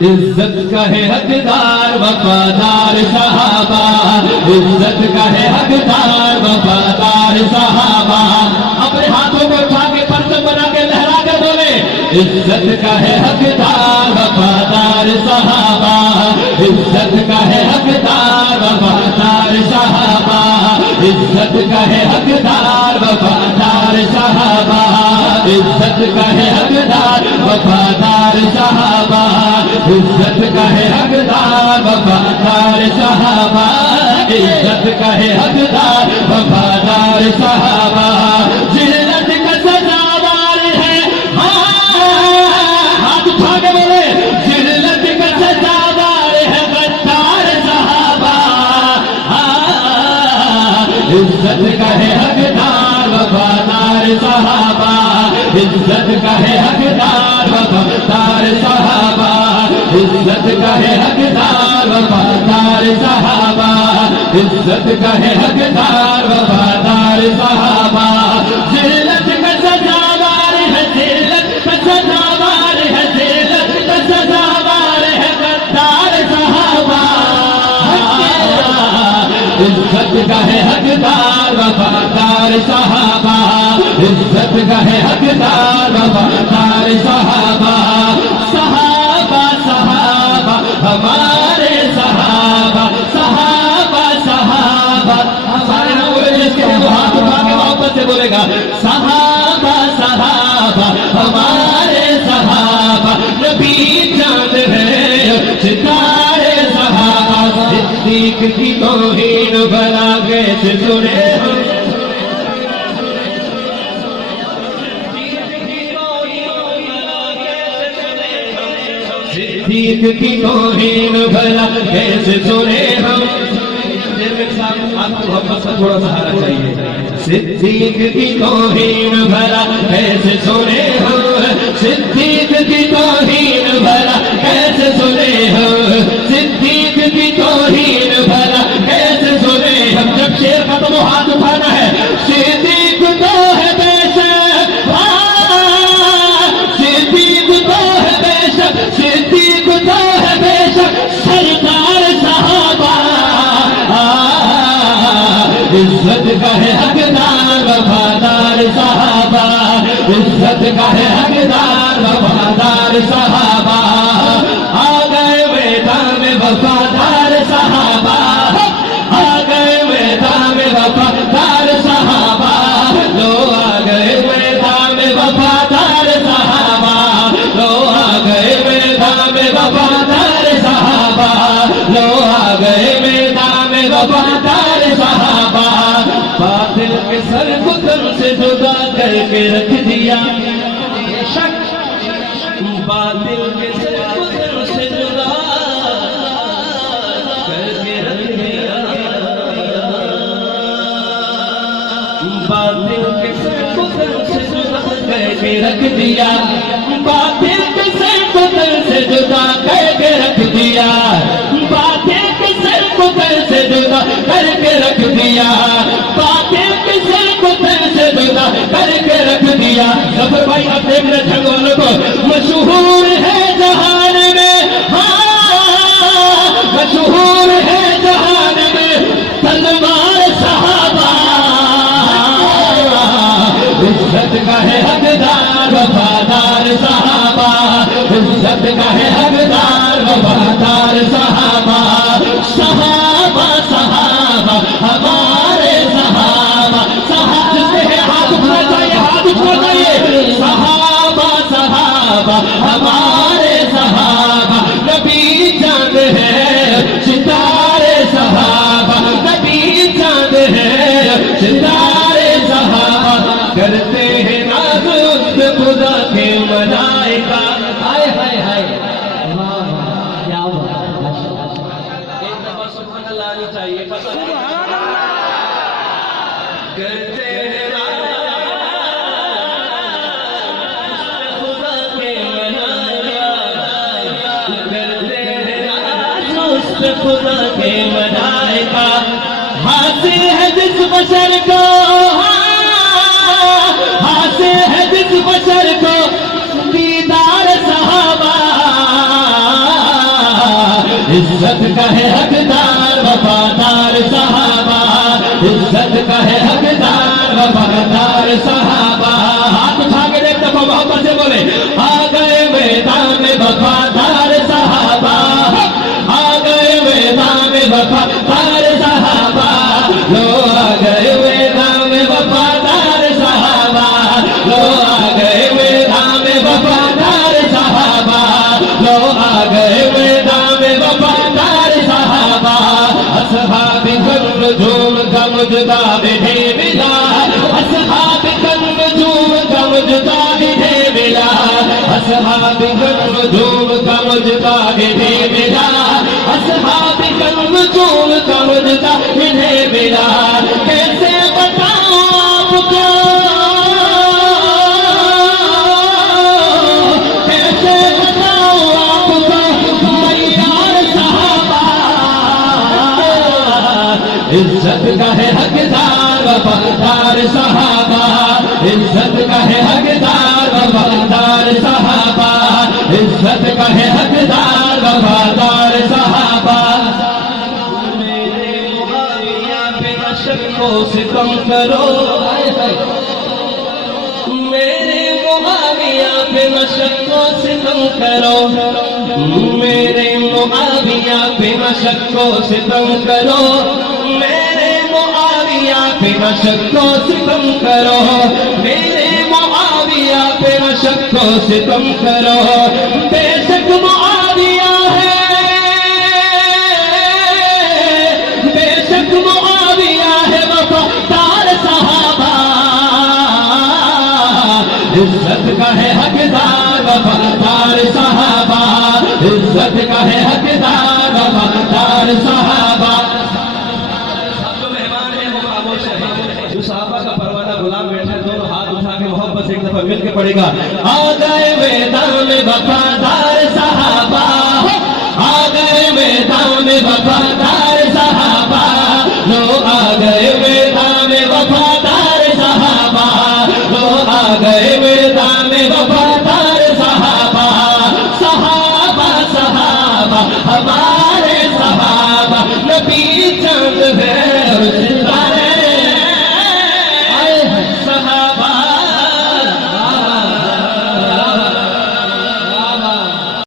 عزت کا ہے حقدار وفادار صحابہ، عزت کا ہے حقدار وفادار صحابہ. اپنے ہاتھوں کو اٹھا کے پرچم بنا کے لہرا کے بولے عزت کا ہے حقدار وفادار صحابہ، عزت کا ہے حقدار وفادار صحابہ، عزت کا ہے حقدار وفادار صحابہ، عزت کا ہے حقدار وفادار صحابہ، عزت کا ہے حقدار وفادار صحابہ، عزت کا ہے حقدار وفادار صحابہ. ذلت کا سزاوار ہے، ہاتھ اٹھا کے بولے ذلت کا سزاوار ہے غدار صحابہ. عزت کا ہے حقدار وفادار صحابہ، عزت کا ہے حقدار وفادار صحابہ، عزت کا ہے حقدار وفادار صحابہ، عزت کا ہے حقدار وفادار صحابہ. ذلت کا سزاوار ہے، ذلت کا سزاوار ہے، ذلت کا سزاوار ہے غدار صحابہ. عزت کا ہے حقدار وفادار صحابہ، عزت کا ہے حقدار وفادار صحابہ. صحابہ صحابہ ہمارے صحابہ، صحابہ صحابہ سارے نہ بولے جس کے وہ ہاتھ اٹھا کے واپس سے بولے گا صحابہ صحابہ ہمارے صحابہ. نبی چاند ہے ستارے صحابہ، صدیق کی توہین بھلا کیسے سنے ہم، صدیق کی توہین بھلا کیسے سنے ہم. آپ کو محبت کا تھوڑا سہارا چاہیے. صدیق کی توہین بھلا کیسے سنے ہم، صدیق کی توہین بھلا کیسے سنے ہم، صدیق کی توہین بھلا کیسے سنے ہم. جب شیر ختم ہو ہاتھ اٹھانا ہے. صدیق تو ہے بے شک، صدیق تو ہے بے شک، صدیق تو ہے بے شک سرکار صحابہ. عزت کا ہے حقدار وفادار صحابہ، عزت کا ہے حقدار وفادار صحابہ. آ گئے میدان میں وفادار صحابہ، آ گئے میدان میں وفادار صحابہ. لو آ گئے میدان میں وفادار صحابہ، لو آ گئے میدان میں وفادار صحابہ، لو آ گئے میدان میں وفادار صحابہ. باطل کے سر کو تن سے جدا کر کے رکھ دیا، باطل کے سر کو تن سے جدا کر کے رکھ دیا، باطل کے سر کو تن سے جدا کر کے رکھ دیا، باطل کے سر کو تن سے جدا کر کے رکھ دیا، باطل کے سر کو تن سے جدا کر کے رکھ دیا، باطل کے سر کو تن سے جدا کر کے رکھ دیا. ظفر بھائی اب دیکھ رہے جھنگ والوں کو، مشہور ہے جہان میں، مشہور ہے جہان میں تلوار صحابہ. عزت کا ہے حقدار وفادار صحابہ، عزت کا ہے حقدار وفادار صحابہ. صحابہ صحابہ ہمارے صحابہ، صحابہ ہاتھ اٹھنا چاہیے، ہاتھ اٹھنا چاہیے. صحابہ صحابہ ہمارے صحابہ، نبی چاند ہے ستارے صحابہ، نبی چاند ہے ستارے صحابہ. کرتے ہیں ناز اس خدا کے ملائکہ. ہائے ہائے ہائے کیا بات، ایک دفعہ سبحان اللہ آنی چاہیے. کرتے ہیں خدا کے ملائکہ، کرتے ہیں خدا کے ملائکہ. حاصل ہے جس بشر کو، حاصل ہے جس بشر کو دیدار صحابہ. عزت کا ہے حقدار وفادار صحابہ، عزت کا ہے حقدار وفادار صحابہ. ہاتھ اٹھا کے ایک دفعہ محبت سے بولے آ گئے میدان میں وفادار صحابہ، آ گئے میدان میں وفادار صحابہ، لو آ گئے میدان میں وفادار صحابہ، لو آ گئے میدان میں وفادار صحابہ، لو آ گئے میدان میں وفادار صحابہ. اصحاب النجوم کا مجدہ انہیں ملا، اصحاب النجوم کا مجدہ انہیں ملا، اصحاب النجوم کا مجدہ انہیں ملا، اصحاب النجوم کا مجدہ انہیں ملا. کیسے بتاؤں آپ کو، کیسے بتاؤں آپ کو معیار صحابہ. عزت کا ہے حقدار وفادار صحابہ، عزت کا ہے حقدار وفادار صحابہ، عزت کا ہے حقدار وفادار صحابہ. میرے معاویہ پہ شک و ستم کرو، میرے معاویہ پہ شک و ستم کرو، میرے معاویہ پہ شک و ستم کرو، میرے معاویہ پہ شک و ستم کرو، میرے معاویہ پہ شک و ستم کرو. بے شک معاویہ ہے، بے شک معاویہ ہے وفادار صحابہ. عزت کا ہے حقدار وفادار صحابہ، عزت کا ہے حقدار وفادار صحابہ. جو صحابہ کا پروانہ غلام بیٹھا ہے، دونوں ہاتھ اٹھا کے محبت سے ایک دفعہ مل کے پڑے گا. آ گئے میدان میں وفادار صحابہ، آ گئے میدان میں وفادار صحابہ، لو آ گئے میدان میں وفادار صحابہ، لو آ گئے